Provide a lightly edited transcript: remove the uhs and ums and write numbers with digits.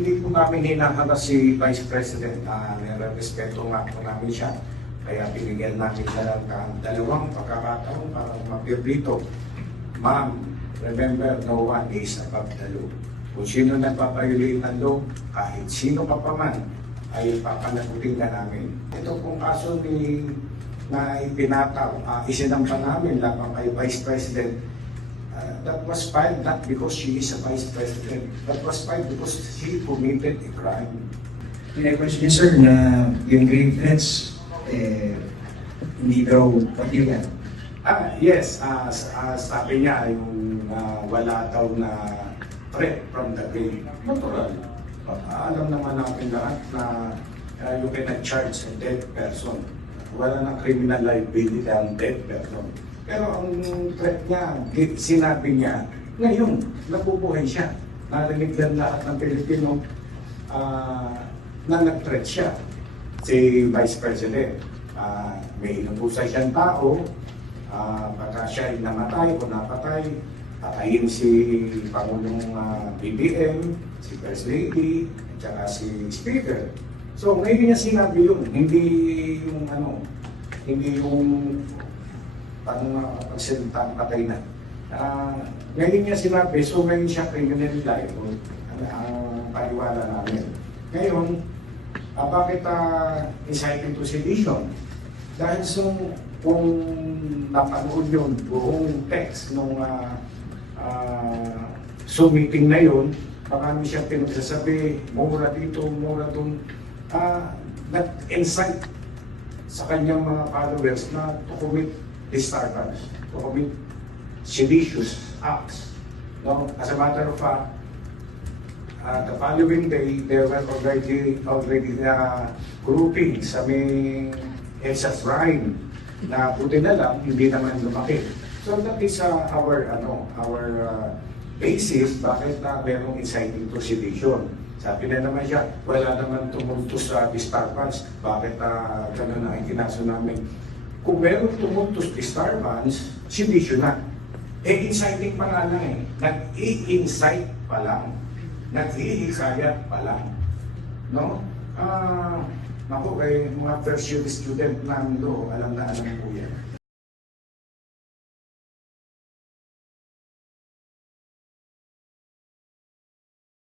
hindi po namin hinaharas si Vice President. Nire-respeto nga po namin siya. Kaya binigyan namin siya ng dalawang pagkakataon para mapirito. Ma'am, remember, no one is above the law. Kung sino nagpapaviolate ang law, kahit sino pa man, ay papanagutin na namin. Ito pong kaso na ipinataw, isinampa namin laban kay Vice President. That was filed not because she is a Vice President. That was filed because she committed a crime. May question sir na yung grave threats, hindi daw material. Yes, sabi niya yung wala daw na threat from the grave. Natural. Alam naman natin lahat na you cannot charge a dead person. Wala na criminal liability ang dead person. Pero ang threat niya, sinabi niya, ngayon, nabubuhay siya. Narinig lang lahat ng Pilipino na nag-threat siya. Si Vice President, may inubusay siyang tao, pagka siya ay namatay o napatay, patayin si Pangulong BBM, si First Lady, at saka si Speaker. So ngayon niya sinabi yun, hindi yung pagsalitang patay na. Ngayon niya sinabi, so ngayon siya criminal liable, ang paniwala namin. Ngayon, bakit inciting to sedition? Dahil kung napanood yun, buong text nung meeting na yun, marami siya pinagsasabi, mura dito, mura doon, nag-incite sa kanyang mga followers na to commit disturbance, to commit seditious acts. No? As a matter of fact, the following day, there were already grouping sa may EDSA Shrine na buti na lang, hindi naman lumaki. So that is our basis bakit na merong inciting to sedition. Sabi na naman siya, wala naman tumultos sa disturbance. Bakit gano'n ang ikinaso namin? Kung meron tumultos disturbance, sedition na. Inciting pa nga lang eh. Nag-i-incite pa lang. Nag-i-hikayat pa lang. No? Naku, kay mga first year student namin do, alam na alam po yan.